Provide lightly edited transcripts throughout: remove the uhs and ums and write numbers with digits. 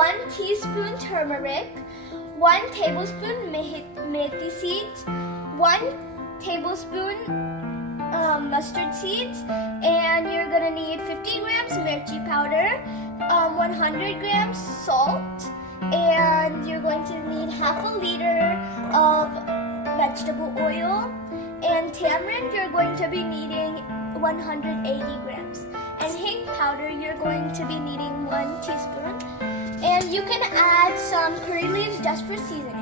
1 teaspoon turmeric, 1 tablespoon methi seeds, 1 tablespoon mustard seeds, and you're gonna need 50 grams mirchi powder, 100 grams salt, and you're going to need half a liter of vegetable oil, and tamarind you're going to be needing 180 grams, and hing powder you're going to be needing 1 teaspoon, and you can add some curry leaves just for seasoning.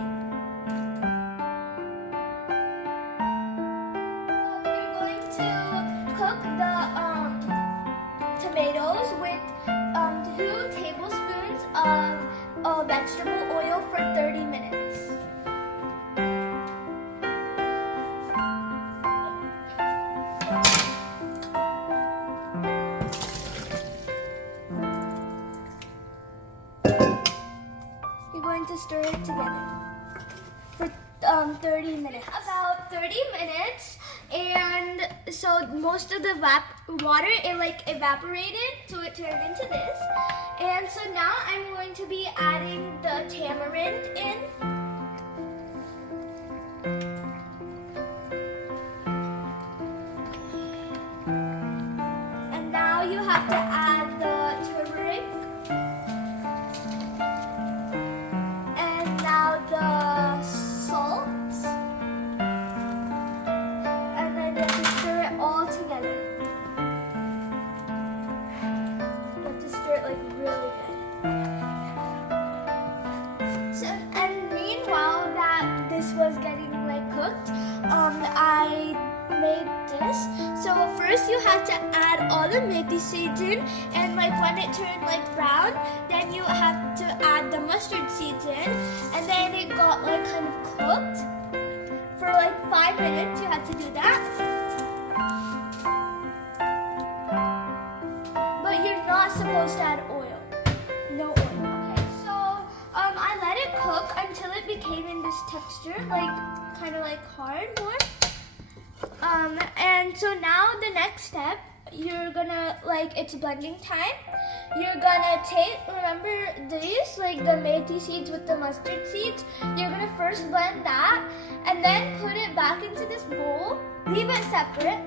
Cook the tomatoes with 2 tablespoons of vegetable oil for 30 minutes. You're going to stir it together for 30 minutes. About 30 minutes. And so most of the water evaporated, so it turned into this. And so now I'm going to be adding the tamarind in. And now you have to add the turmeric. And now the salt. Really good. So, and meanwhile that this was getting cooked, I made this. So first you have to add all the methi seeds in, and when it turned brown, then you have to add the mustard seeds in, and then it got kind of cooked for 5 minutes. You have to do that. But you're not supposed to add oil. No oil. Okay, so I let it cook until it became in this texture, kind of hard more. And so now the next step, you're gonna it's blending time. You're gonna remember these, the methi seeds with the mustard seeds. You're gonna first blend that, and then put it back into this bowl. Leave it separate,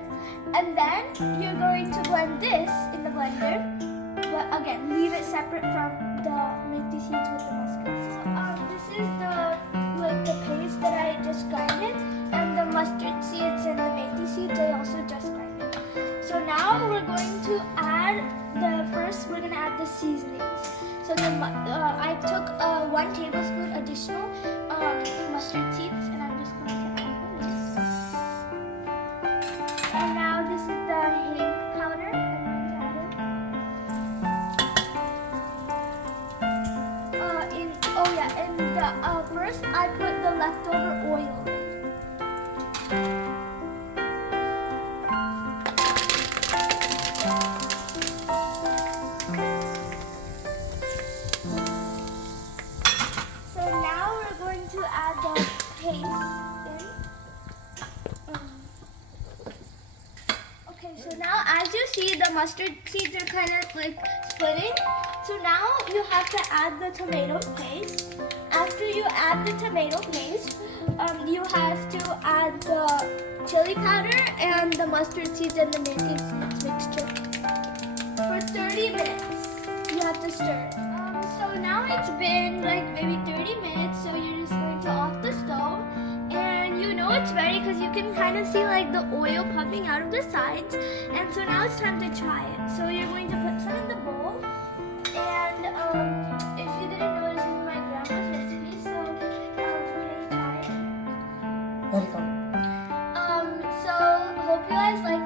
and then you're going to blend this in the blender. But again, leave it separate from the methi seeds with the mustard. So this is the paste that I just grinded, and the mustard seeds and the methi seeds I also just grinded. So now we're going to add we're gonna add the seasonings. So I took 1 tablespoon additional mustard seeds, and I'm just going to add this. And now this is the hing powder. First I put the leftover oil in. So now we're going to add the paste in. Okay, so now as you see, the mustard seeds are kind of splitting. So now you have to add the tomato paste. After you add the tomato paste, you have to add the chili powder and the mustard seeds and the methi seeds mixture. For 30 minutes, you have to stir it. So now it's been maybe 30 minutes, so you're just going to off the stove. And you know it's ready because you can kind of see the oil pumping out of the sides. And so now it's time to try it. So you're going to put some in the bowl. And if you didn't know, this is my grandma's recipe, so can you try it? Welcome. So hope you guys like